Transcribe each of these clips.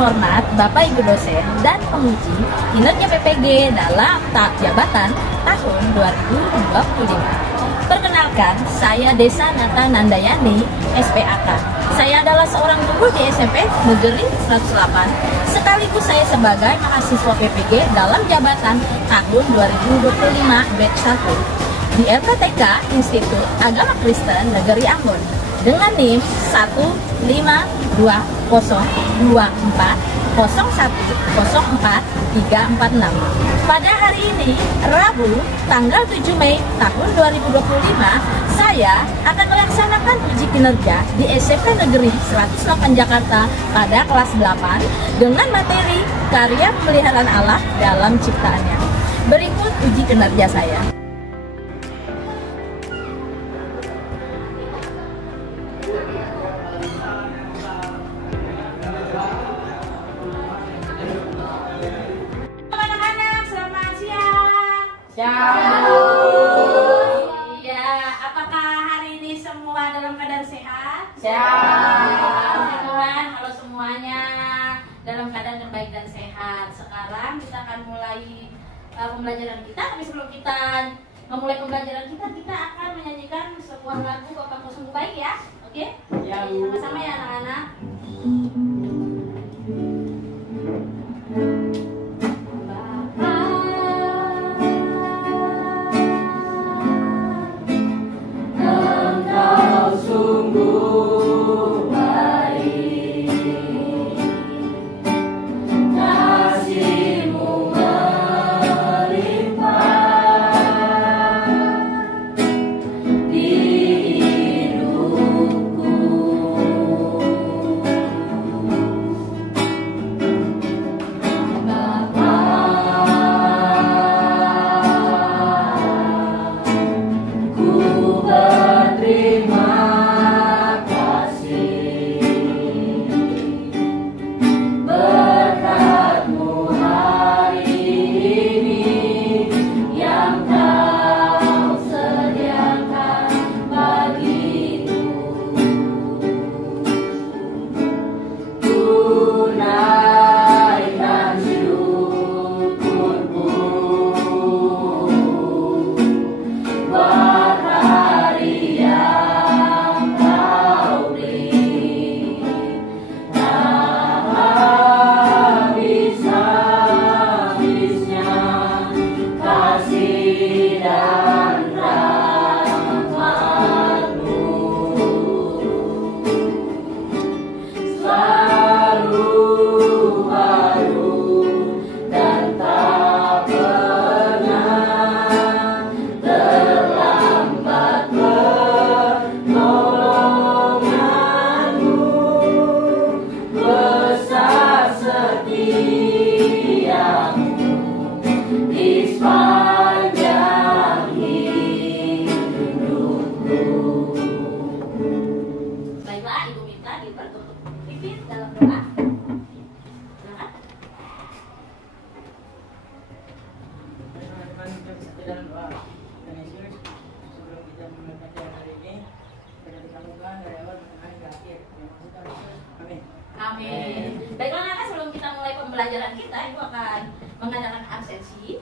terhormat Bapak Ibu dosen dan penguji kinerja PPG dalam jabatan tahun 2025. Perkenalkan, saya Desa Nata Nandayani, SPAK. Saya adalah seorang guru di SMP Negeri 108, sekaligus saya sebagai mahasiswa PPG dalam jabatan tahun 2025 batch 1 di LKTK Institut Agama Kristen Negeri Ambon dengan NIM 15204010436. Pada hari ini, Rabu, tanggal 7 Mei tahun 2025, saya akan melaksanakan uji kinerja di SMP Negeri 108 Jakarta pada kelas 8 dengan materi karya pemeliharaan Allah dalam ciptaannya. Berikut uji kinerja saya. Iya, apakah hari ini semua dalam keadaan sehat? Sehat. Kalau semuanya dalam keadaan yang baik dan sehat. Sekarang kita akan mulai pembelajaran kita. Tapi sebelum kita memulai pembelajaran kita akan menyanyikan sebuah lagu Bapakku Sungguh Baik ya. Oke? Ya. Sama-sama ya anak-anak. Amin. Baiklah anak-anak, sebelum kita mulai pembelajaran kita, Ibu akan mengadakan absensi.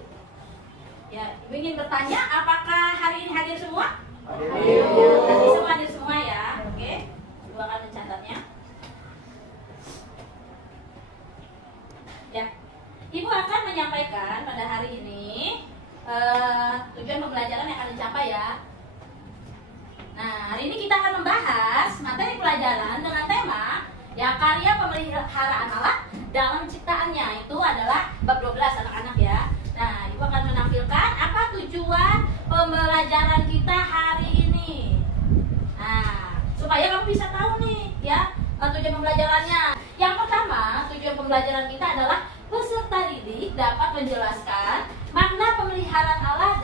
Ya, Ibu ingin bertanya, apakah hari ini hadir semua? Hadir. Nanti semua hadir semua ya. Oke. Ibu akan mencatatnya. Ya. Ibu akan menyampaikan pada hari ini tujuan pembelajaran yang akan dicapai ya. Nah, hari ini kita akan membahas materi pelajaran dengan tema ya karya pemeliharaan Allah dalam ciptaannya. Itu adalah bab 12 anak-anak ya. Nah, Ibu akan menampilkan apa tujuan pembelajaran kita hari ini. Nah, supaya kamu bisa tahu nih ya tujuan pembelajarannya. Yang pertama, tujuan pembelajaran kita adalah peserta didik dapat menjelaskan makna pemeliharaan Allah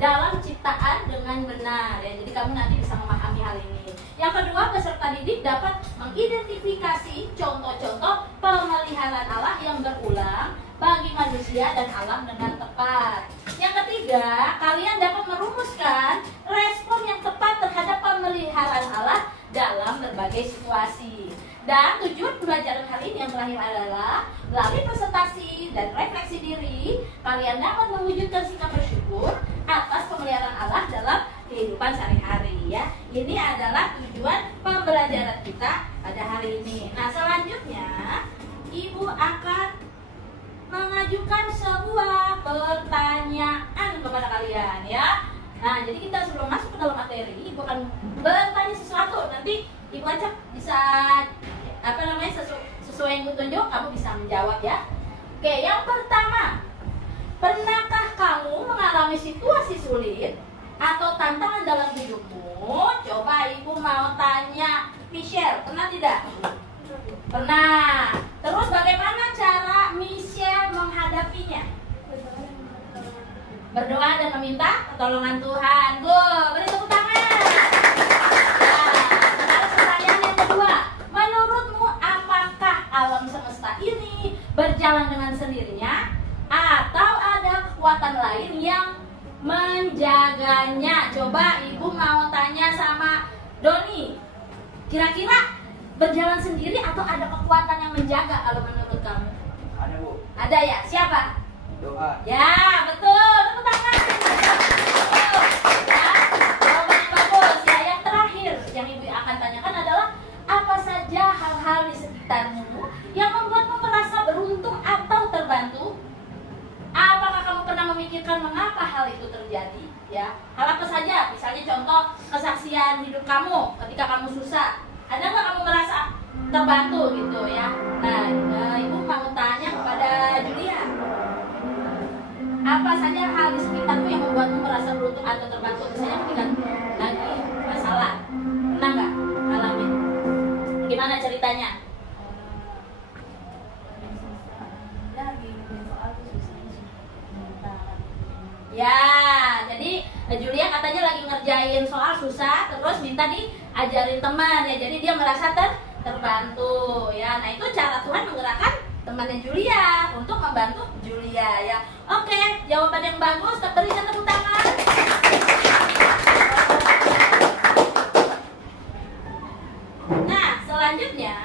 dalam ciptaan dengan benar ya. Jadi kamu nanti bisa memahami hal ini. Yang kedua, peserta didik dapat mengidentifikasi contoh-contoh pemeliharaan Allah yang berulang bagi manusia dan alam dengan tepat. Yang ketiga, kalian dapat merumuskan respon yang tepat terhadap pemeliharaan Allah dalam berbagai situasi. Dan tujuan pembelajaran hari ini yang terakhir adalah melalui presentasi dan refleksi diri, kalian dapat mewujudkan sikap bersyukur atas pemeliharaan Allah dalam kehidupan sehari-hari ya. Ini adalah tujuan pembelajaran kita pada hari ini. Nah, selanjutnya Ibu akan mengajukan sebuah pertanyaan kepada kalian ya. Nah, jadi kita sebelum masuk ke dalam materi, Ibu akan bertanya sesuatu. Nanti Ibu acak bisa sesuai yang Ibu tunjuk, kamu bisa menjawab ya. Oke, yang pertama, pernahkah kamu mengalami situasi sulit atau tantangan dalam hidupmu? Coba Ibu mau tanya Michelle, pernah tidak? Pernah. Terus bagaimana cara Michelle menghadapinya? Berdoa dan meminta pertolongan Tuhan. Beri tepuk tangan. Nah, pertanyaan yang kedua, menurutmu apakah alam semesta ini berjalan dengan sendirinya atau ada kekuatan lain yang menjaganya? Coba Ibu mau tanya sama Doni, kira-kira berjalan sendiri atau ada kekuatan yang menjaga kalau menurut kamu? Ada, Bu. Ada ya? Siapa? Doa. Ya, betul. Tepuk tangan. Betul. Ya, jawaban yang bagus. Ya, yang terakhir yang Ibu akan tanyakan adalah apa saja hal-hal di sekitarmu yang membuatmu merasa beruntung atau terbantu? Apakah kamu pernah memikirkan mengapa hal itu terjadi? Ya, hal apa saja? Misalnya contoh kesaksian hidup kamu ketika kamu susah. Ada nggak kamu merasa terbantu gitu ya? Nah, Ibu mau tanya kepada Julia. Apa saja hal di sekitarmu yang membuatmu merasa beruntung atau terbantu? Misalnya ketika lagi masalah, pernah nggak ngalamin? Gimana ceritanya? Ya, jadi Julia katanya lagi ngerjain soal susah, terus minta diajarin teman ya, jadi dia merasa terbantu ya. Nah, itu cara Tuhan menggerakkan temannya Julia untuk membantu Julia ya. Oke, jawaban yang bagus, berikan tepuk tangan. Nah, selanjutnya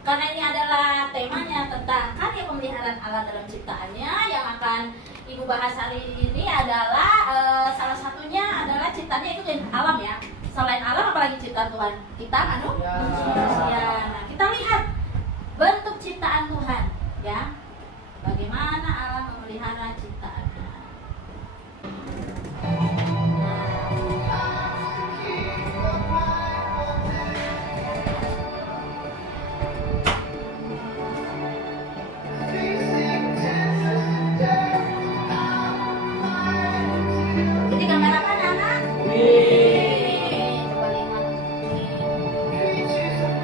karena ini adalah temanya tentang karya pemeliharaan Allah dalam ciptaannya, yang akan Ibu bahas hari ini adalah salah satunya adalah ciptanya itu alam ya. Selain alam apalagi ciptaan Tuhan? Kita manusia. Nah, kita lihat bentuk ciptaan Tuhan ya. Bagaimana Allah memelihara ciptaannya. Jadi gambar apa anak? Coba lihat.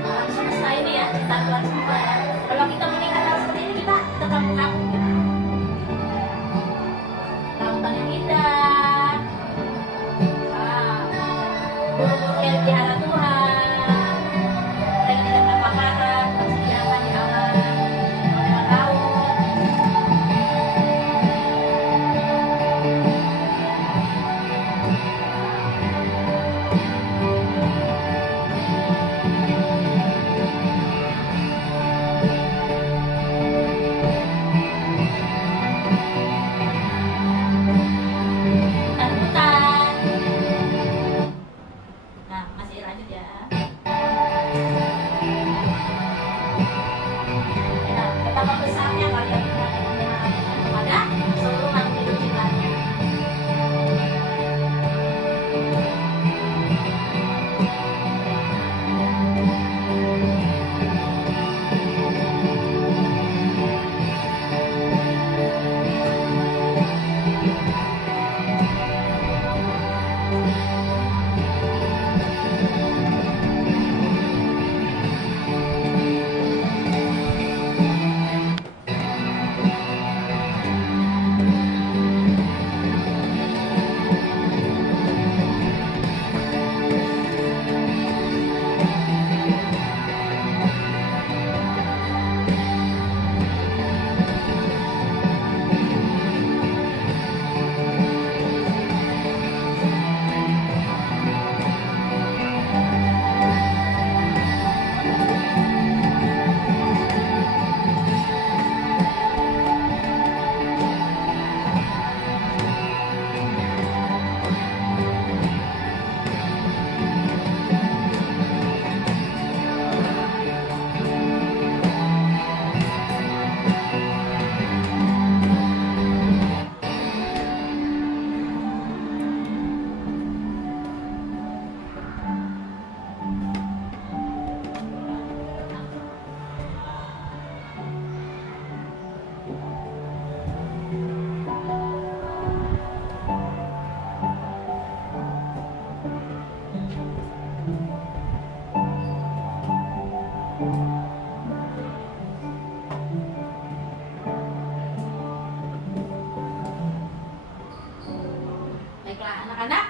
Alam semesta ini ya, ciptaan Tuhan semua ya. Kalau kita melihat hal seperti ini, kita terkamu-kamu gitu. Lautan yang indah. Burung yang dipelihara Tuhan. Mereka tidak kelaparan, tersediakan di alam. Hewan laut. Anak-anak,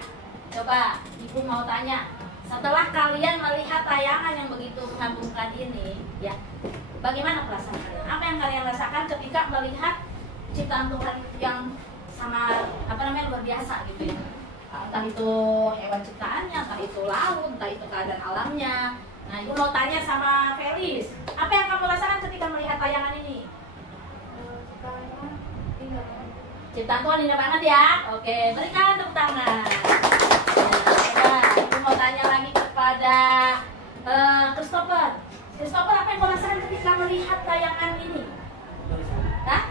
coba Ibu mau tanya, setelah kalian melihat tayangan yang begitu mengagumkan ini, ya, bagaimana perasaan kalian? Apa yang kalian rasakan ketika melihat ciptaan Tuhan yang sangat luar biasa gitu ya? Entah itu hewan ciptaannya, entah itu laut, entah itu keadaan alamnya. Nah, Ibu mau tanya sama Felis, apa yang kamu rasakan ketika melihat tayangan ini? Ciptaan Tuhan indah banget ya. Oke, berikan tepuk tangan. Coba, Ibu mau tanya lagi kepada Christopher. Christopher, apa yang kau rasakan ketika melihat tayangan ini? Hah?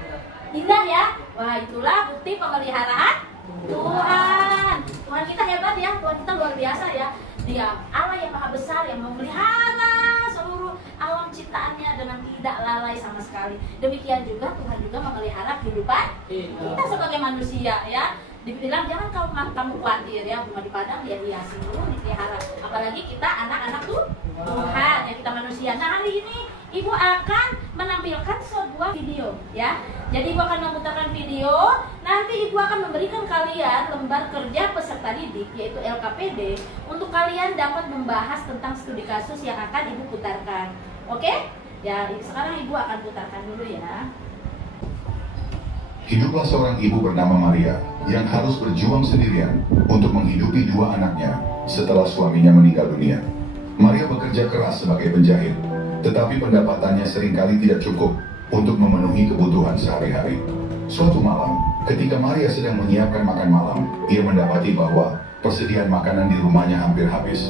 Indah ya? Wah, itulah bukti pemeliharaan Tuhan. Tuhan kita hebat ya, Tuhan kita luar biasa ya. Dia Allah yang maha besar yang memelihara seluruh alam ciptaannya dengan tidak lalai sama sekali. Demikian juga Tuhan juga memelihara kehidupan kita sebagai manusia ya. Dibilang jangan kamu khawatir ya, bunga di padang dia hiasi dulu, dipelihara. Apalagi kita anak-anak Tuhan ya, kita manusia. Nah, hari ini Ibu akan menampilkan sebuah video ya. Jadi Ibu akan memutarkan video. Nanti Ibu akan memberikan kalian lembar kerja peserta didik, yaitu LKPD, untuk kalian dapat membahas tentang studi kasus yang akan Ibu putarkan. Oke? Ya, sekarang Ibu akan putarkan dulu ya. Hiduplah seorang ibu bernama Maria yang harus berjuang sendirian untuk menghidupi dua anaknya setelah suaminya meninggal dunia. Maria bekerja keras sebagai penjahit, tetapi pendapatannya seringkali tidak cukup untuk memenuhi kebutuhan sehari-hari. Suatu malam, ketika Maria sedang menyiapkan makan malam, ia mendapati bahwa persediaan makanan di rumahnya hampir habis.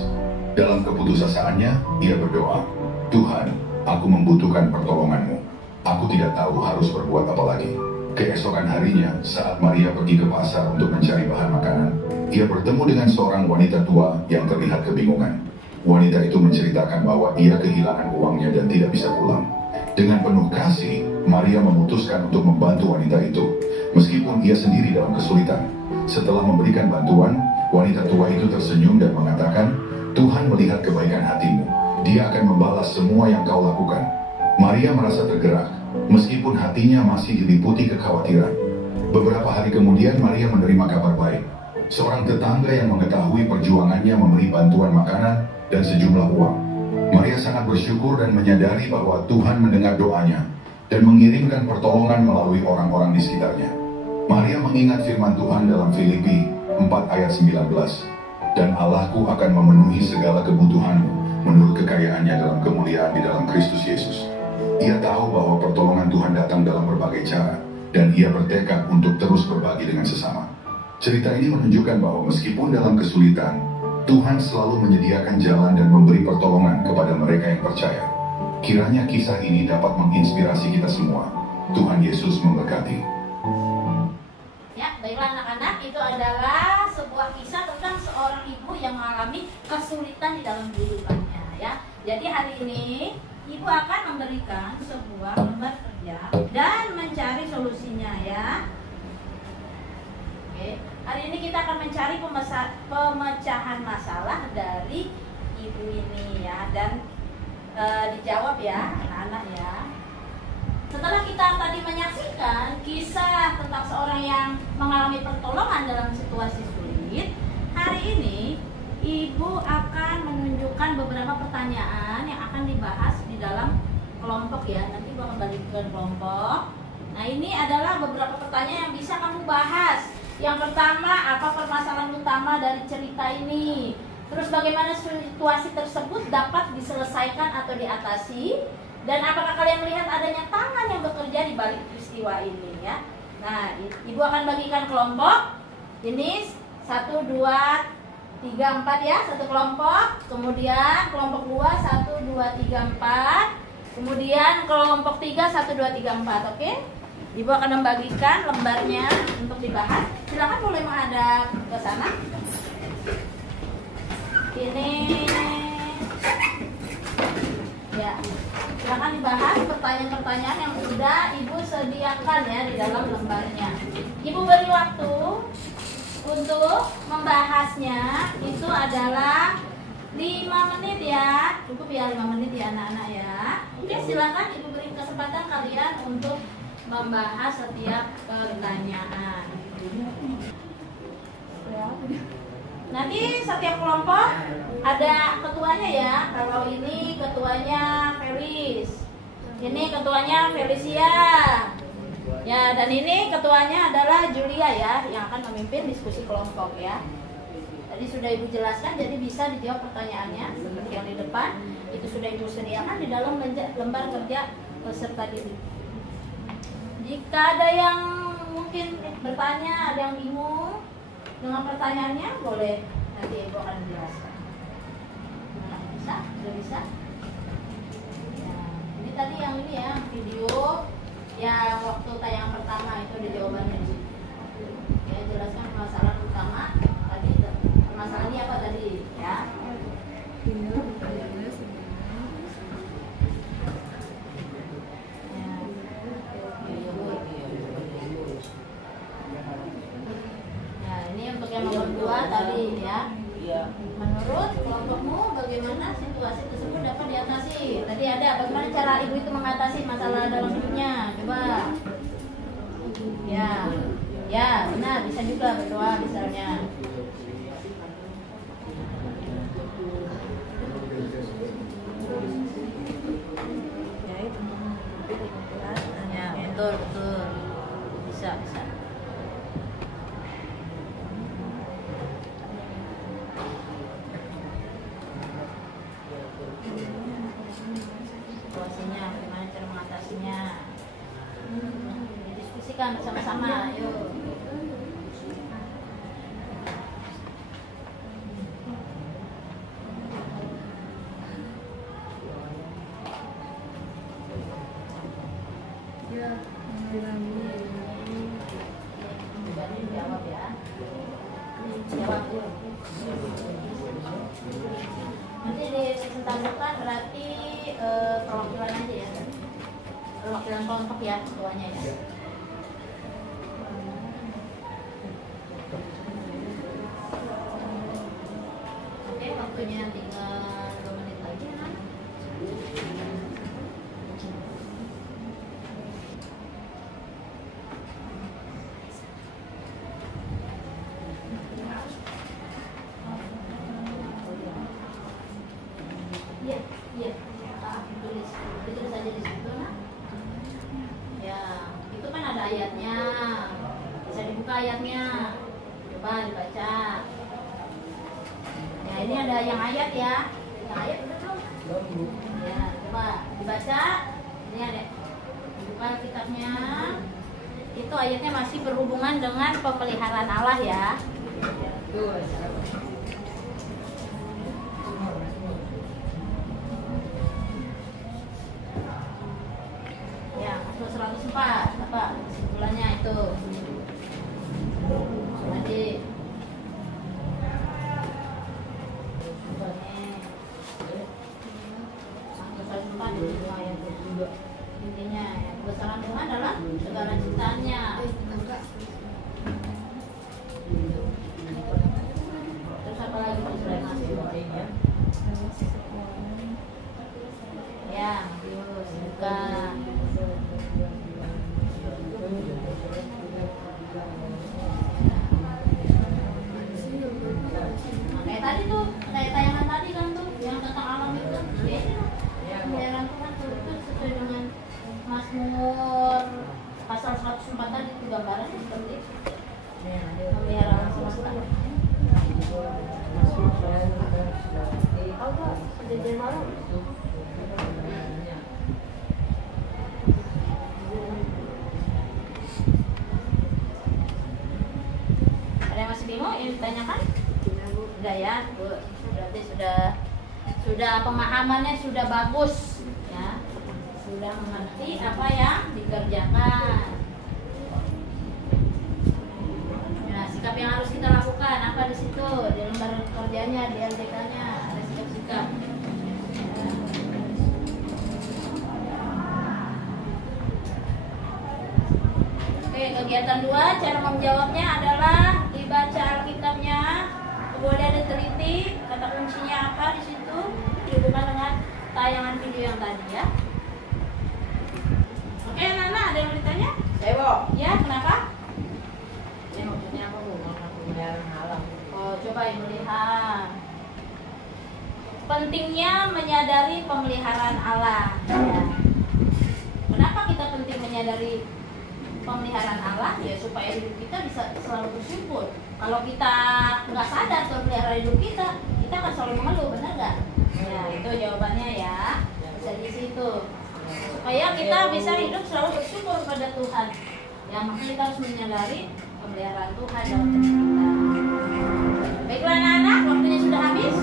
Dalam keputusasaannya, ia berdoa, "Tuhan, aku membutuhkan pertolongan-Mu. Aku tidak tahu harus berbuat apa lagi." Keesokan harinya, saat Maria pergi ke pasar untuk mencari bahan makanan, ia bertemu dengan seorang wanita tua yang terlihat kebingungan. Wanita itu menceritakan bahwa ia kehilangan uangnya dan tidak bisa pulang. Dengan penuh kasih, Maria memutuskan untuk membantu wanita itu, meskipun ia sendiri dalam kesulitan. Setelah memberikan bantuan, wanita tua itu tersenyum dan mengatakan, "Tuhan melihat kebaikan hatimu. Dia akan membalas semua yang kau lakukan." Maria merasa tergerak, meskipun hatinya masih diliputi kekhawatiran. Beberapa hari kemudian Maria menerima kabar baik. Seorang tetangga yang mengetahui perjuangannya memberi bantuan makanan dan sejumlah uang. Maria sangat bersyukur dan menyadari bahwa Tuhan mendengar doanya dan mengirimkan pertolongan melalui orang-orang di sekitarnya. Maria mengingat firman Tuhan dalam Filipi 4 ayat 19, "Dan Allahku akan memenuhi segala kebutuhanmu menurut kekayaannya dalam kemuliaan di dalam Kristus Yesus." Ia tahu bahwa pertolongan Tuhan datang dalam berbagai cara, dan ia bertekad untuk terus berbagi dengan sesama. Cerita ini menunjukkan bahwa meskipun dalam kesulitan, Tuhan selalu menyediakan jalan dan memberi pertolongan kepada mereka yang percaya. Kiranya kisah ini dapat menginspirasi kita semua. Tuhan Yesus memberkati. Ya, baiklah anak-anak, itu adalah sebuah kisah tentang seorang ibu yang mengalami kesulitan di dalam kehidupannya ya. Jadi hari ini Ibu akan memberikan sebuah lembar kerja dan mencari solusinya ya. Oke, hari ini kita akan mencari pemecahan masalah dari ibu ini ya, dan dijawab ya anak-anak ya. Setelah kita tadi menyaksikan kisah tentang seorang yang mengalami pertolongan dalam situasi sulit, hari ini Ibu akan menunjukkan beberapa pertanyaan yang akan dibahas di dalam kelompok ya. Nanti Ibu akan bagi ke kelompok. Nah, ini adalah beberapa pertanyaan yang bisa kamu bahas. Yang pertama, apa permasalahan utama dari cerita ini? Terus bagaimana situasi tersebut dapat diselesaikan atau diatasi? Dan apakah kalian melihat adanya tangan yang bekerja di balik peristiwa ini ya? Nah, Ibu akan bagikan kelompok. Ini 1, 2, 3, 4 ya, satu kelompok. Kemudian kelompok 2, 1, 2, 3, 4. Kemudian kelompok 3, 1, 2, 3, 4. Oke? Ibu akan membagikan lembarnya untuk dibahas. Silakan boleh menghadap ke sana. Ini ya, silakan dibahas pertanyaan-pertanyaan yang sudah Ibu sediakan ya di dalam lembarnya. Ibu beri waktu untuk membahasnya itu adalah 5 menit ya. Cukup ya 5 menit ya anak-anak ya. Oke, silakan Ibu beri kesempatan kalian untuk membahas setiap pertanyaan. Nanti setiap kelompok ada ketuanya ya. Kalau ini ketuanya Felis, ini ketuanya Felicia. Ya, dan ini ketuanya adalah Julia ya, yang akan memimpin diskusi kelompok ya. Tadi sudah Ibu jelaskan, jadi bisa dijawab pertanyaannya seperti yang di depan. Itu sudah Ibu sediakan di dalam lembar kerja peserta didik. Jika ada yang mungkin bertanya, ada yang bingung dengan pertanyaannya, boleh nanti Ibu akan jelaskan. Bisa? Sudah bisa? Ya, ini tadi yang ini ya, video yang waktu tayang pertama itu ada jawabannya di situ. Ya, jelaskan permasalahan utama tadi. Permasalahannya apa tadi? Ya. Nah, ini untuk yang nomor 2 tadi ya. Menurut kelompokmu bagaimana situasi tersebut dapat diatasi? Tadi ada bagaimana cara ibu itu mengatasi masalah dalam hidupnya? Coba. Ya, benar, bisa juga berdoa misalnya. Ya, betul. Bisa. Situasinya, bagaimana cara mengatasinya? Diskusikan bersama-sama, yuk. Jawab ya. Jawab. Nanti disentabkan berarti perwakilan aja ya. Perwakilan kelompok ya, ketuanya ya. Oke, waktunya tinggal 2 menit lagi. Iya. Tulis aja di situ, nah. Ya, itu kan ada ayatnya. Bisa dibuka ayatnya. Coba dibaca. Ya, ini ada yang ayat ya. Yang ayat udah belum? Ya, coba dibaca. Ini ada. Dibuka kitabnya. Itu ayatnya masih berhubungan dengan pemeliharaan Allah ya. Ya, masuk 104. Apa kesimpulannya itu? Tadi intinya ya, kebesaran Tuhan adalah segala ciptaannya. Terus apa lagi selain masih? Ya, terus buka. Kayak tadi tuh, kayak tayangan tadi kan tuh, yang tentang alam itu, ya pemeliharaan Tuhan itu sesuai dengan Mazmur pasal 104 tadi itu gambarannya seperti itu. Pemeliharaan semesta. Sejak malam. Ada yang masih bingung yang ditanyakan? Enggak ya, Bu. Berarti sudah pemahamannya sudah bagus ya. Sudah mengerti apa yang dikerjakan. Nah, sikap yang harus kita lakukan apa di situ? Di lembar kerjanya, di LDK-nya ada sikap-sikap. Oke, kegiatan 2 cara menjawabnya adalah dibaca Alkitabnya, kemudian diteliti kata kuncinya apa di situ, dihubungkan dengan tayangan video yang tadi ya. Oke, Nana, ada yang ditanya? Saya, Bu. Ya, kenapa? Ini maksudnya apa, Bu? Pemeliharaan alam. Oh, coba Ibu lihat. Pentingnya menyadari pemeliharaan Allah. Ya. Kenapa kita penting menyadari pemeliharaan Allah? Ya supaya hidup kita bisa selalu bersyukur. Kalau kita nggak sadar memelihara hidup kita akan selalu mengeluh, benar nggak? Ya, itu jawabannya ya. Bisa di situ. Supaya kita bisa hidup selalu bersyukur pada Tuhan. Ya, maka kita harus menyadari pemeliharaan Tuhan dalam hidup kita. Baiklah anak-anak, waktunya sudah habis.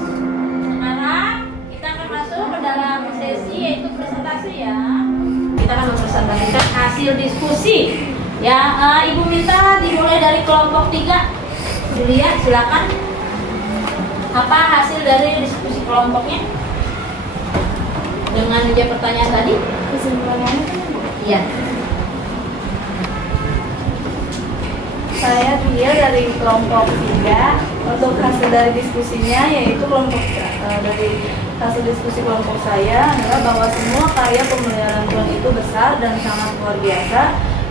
Sekarang kita akan masuk ke dalam sesi yaitu presentasi ya. Kita akan mempresentasikan hasil diskusi. Ya, Ibu minta dimulai dari kelompok 3. Dilihat, silakan. Apa hasil dari diskusi kelompoknya? Dengan dijawab pertanyaan tadi? Kesimpulannya? Iya. Saya dia dari kelompok 3. Untuk hasil dari diskusinya yaitu dari hasil diskusi kelompok saya adalah bahwa semua karya pemeliharaan Tuhan itu besar dan sangat luar biasa.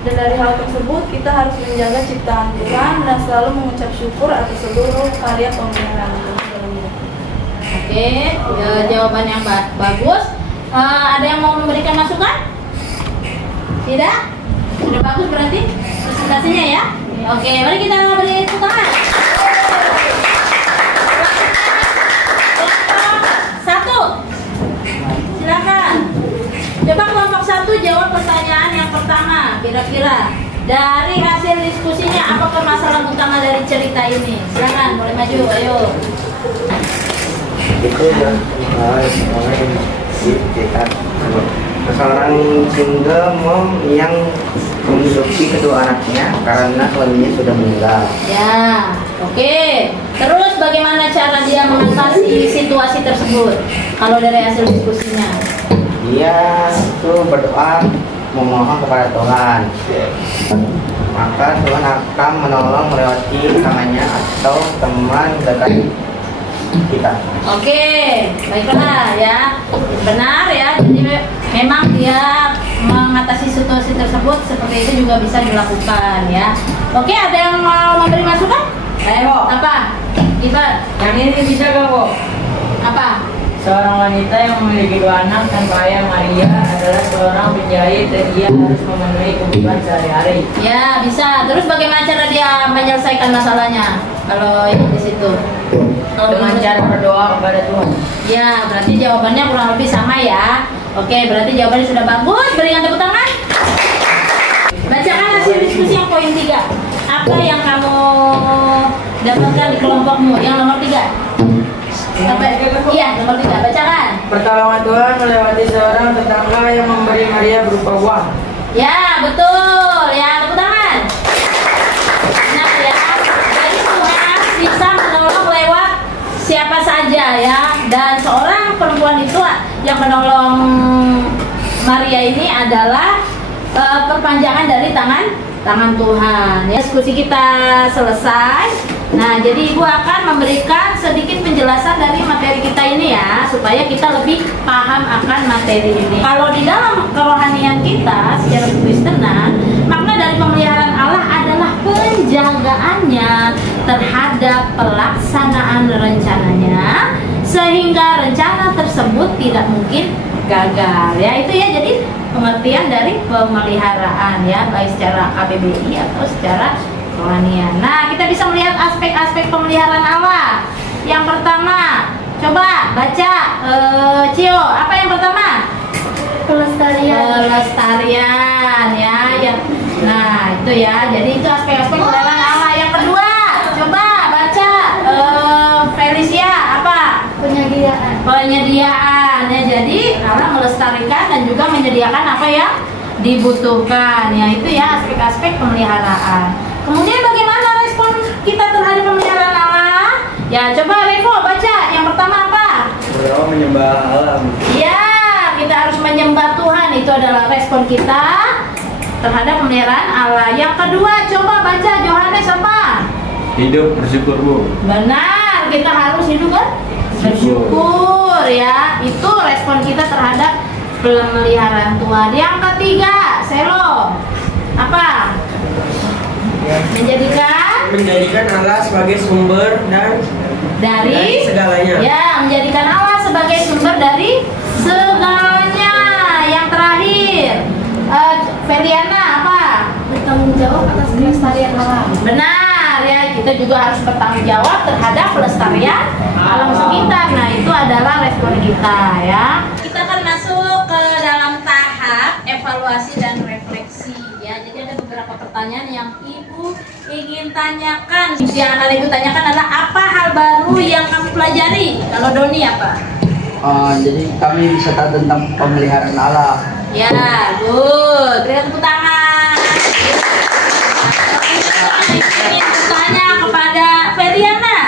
Dan dari hal tersebut kita harus menjaga ciptaan Tuhan dan selalu mengucap syukur atas seluruh karya pemeliharaan Tuhan. Oke, jawaban yang bagus. Ada yang mau memberikan masukan? Tidak? Sudah bagus berarti presentasinya ya? Oke, mari kita beri tepuk tangan. Satu, silakan. Coba kelompok 1 jawab pertanyaan yang pertama. Kira-kira dari hasil diskusinya apa permasalahan utama dari cerita ini? Silakan, boleh maju, ayo. Itu ya, kita seorang single mom yang menghidupi kedua anaknya karena suaminya sudah meninggal. Ya, oke. Terus bagaimana cara dia mengatasi situasi tersebut? Kalau dari hasil diskusinya? Dia itu berdoa memohon kepada Tuhan. Maka Tuhan akan menolong melewati tangannya atau teman dekat kita. Oke, baiklah ya. Benar ya. Jadi memang dia mengatasi situasi tersebut seperti itu juga bisa dilakukan ya. Oke, ada yang mau memberi masukan? Ayo. Apa? Iban. Yang ini bisa gak, Bo? Apa? Seorang wanita yang memiliki 2 anak tanpa ayah, Maria, adalah seorang penjahit dan dia harus memenuhi kebutuhan sehari-hari. Ya, bisa. Terus bagaimana cara dia menyelesaikan masalahnya? Kalau di situ. Dengan cara berdoa kepada Tuhan. Ya, berarti jawabannya kurang lebih sama ya. Oke, berarti jawabannya sudah bagus. Berikan tepuk tangan. Bacakan hasil diskusi yang poin 3. Apa yang kamu dapatkan di kelompokmu? Yang nomor 3. Iya, nomor 3. Bacakan. Pertolongan Tuhan melewati seorang tetangga yang memberi Maria berupa uang. Ya, betul. Ya, tepuk tangan. Nah ya, jadi Tuhan bisa menolong lewat siapa saja ya. Dan seorang perempuan itu yang menolong Maria ini adalah perpanjangan dari tangan Tuhan. Ya, diskusi kita selesai. Nah, jadi Ibu akan memberikan sedikit penjelasan dari materi kita ini ya, supaya kita lebih paham akan materi ini. Kalau di dalam kerohanian kita secara Kristenan, makna dari pemeliharaan Allah adalah penjagaannya terhadap pelaksanaan rencananya, sehingga rencana tersebut tidak mungkin gagal. Ya, itu ya, jadi pengertian dari pemeliharaan ya, baik secara KBBI atau secara kerohanian. Nah, kita bisa melihat aspek-aspek pemeliharaan Allah. Yang pertama, coba baca Cio, apa yang pertama? Pelestarian ya, ya. Nah, itu ya. Jadi itu aspek-aspek pemeliharaan Allah. Yang kedua, coba baca Felicia, apa? Penyediaan ya. Jadi Allah melestarikan dan juga menyediakan apa yang dibutuhkan. Ya, itu ya aspek-aspek pemeliharaan. Kemudian bagaimana respon kita terhadap pemeliharaan Allah? Ya, coba Revo baca. Yang pertama apa? Berdoa menyembah alam. Ya, kita harus menyembah Tuhan. Itu adalah respon kita terhadap pemeliharaan Allah. Yang kedua, coba baca Yohanes apa? Hidup bersyukur, Bu. Benar, kita harus hidup bersyukur ya. Itu respon kita terhadap pemeliharaan Tuhan. Yang ketiga, Selo apa? Menjadikan Allah sebagai sumber dan dari segalanya. Ya, menjadikan Allah sebagai sumber dari segalanya. Yang terakhir, Feliana apa? Bertanggung jawab atas kelestarian alam. Benar ya, kita juga harus bertanggung jawab terhadap pelestarian alam sekitar. Nah, itu adalah respon kita ya. Kita akan masuk ke dalam tahap evaluasi dan refleksi ya. Jadi ada beberapa pertanyaan yang Ibu ingin tanyakan. Yang akan Ibu tanyakan adalah apa hal baru yang kamu pelajari? Kalau Doni apa? Jadi kami bisa tahu tentang pemeliharaan alam. Ya, good. Berikan tepuk tangan. Ingin bertanya kepada Feriana,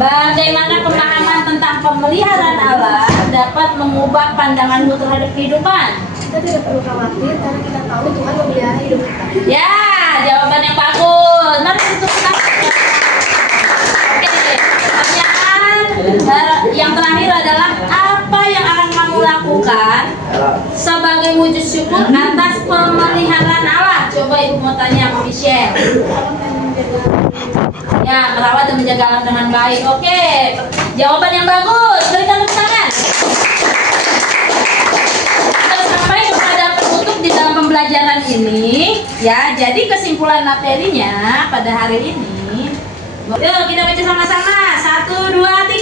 bagaimana pemahaman tentang pemeliharaan alam dapat mengubah pandanganmu terhadap kehidupan? Kita tidak perlu khawatir karena kita tahu Tuhan memelihara hidup kita. Ya, jawaban yang bagus. Mari tepuk tangan. Oke, pertanyaan yang terakhir adalah apa yang akan kamu lakukan sebagai wujud syukur atas pemeliharaan Allah? Coba Ibu mau tanya ke Michelle. Ya, merawat dan menjaga alam dengan baik. Oke, jawaban yang bagus. Berikan tepuk tangan. Kita sampai kepada penutup di dalam pembelajaran ini. Ya, jadi kesimpulan materinya pada hari ini. Yuk kita baca sama-sama. 1, 2, 3.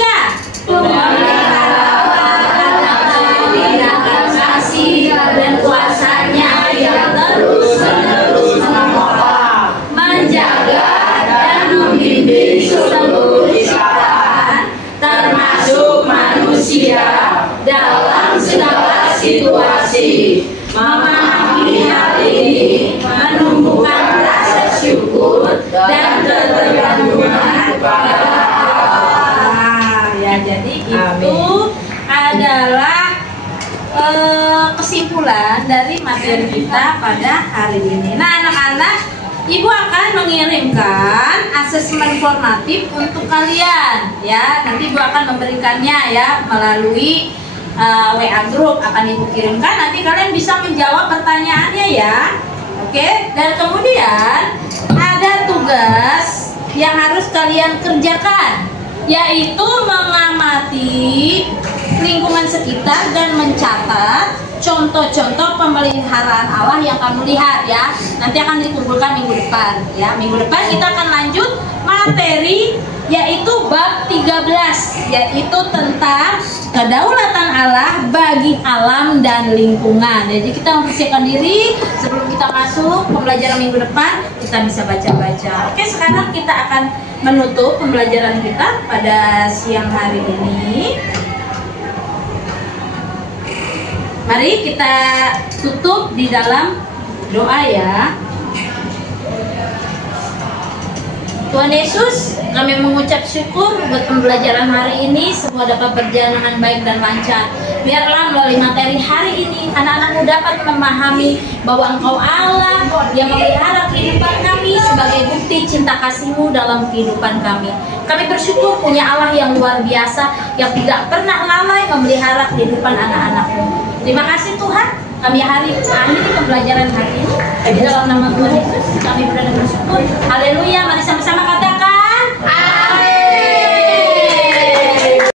Kasih dan kuasanya yang terus-menerus menopang, menjaga dan membimbing seluruh ciptaan, termasuk manusia dalam segala situasi. Memahami hal ini menumbuhkan rasa syukur dan ketergantungan kepada Allah. Ya, jadi itu adalah kesimpulan dari materi kita pada hari ini. Nah, anak-anak, Ibu akan mengirimkan asesmen formatif untuk kalian ya. Nanti Ibu akan memberikannya ya melalui WA group, akan Ibu kirimkan. Nanti kalian bisa menjawab pertanyaannya ya. Oke, dan kemudian ada tugas yang harus kalian kerjakan, yaitu mengamati lingkungan sekitar dan mencatat contoh-contoh pemeliharaan Allah yang kamu lihat ya. Nanti akan dikumpulkan minggu depan ya. Minggu depan kita akan lanjut materi yaitu bab 13, yaitu tentang kedaulatan Allah bagi alam dan lingkungan. Jadi kita mempersiapkan diri sebelum kita masuk pembelajaran minggu depan, kita bisa baca-baca. Oke, sekarang kita akan menutup pembelajaran kita pada siang hari ini. Mari kita tutup di dalam doa ya. Tuhan Yesus, kami mengucap syukur buat pembelajaran hari ini. Semua dapat berjalan dengan baik dan lancar. Biarlah melalui materi hari ini anak-anakmu dapat memahami bahwa Engkau Allah yang memelihara kehidupan kami sebagai bukti cinta kasih-Mu dalam kehidupan kami. Kami bersyukur punya Allah yang luar biasa, yang tidak pernah lalai memelihara kehidupan anak-anak-Mu. Terima kasih Tuhan, kami akhiri pembelajaran hari ini. Di dalam nama Tuhan Yesus kami berdoa dan bersyukur. Haleluya, mari sama-sama kata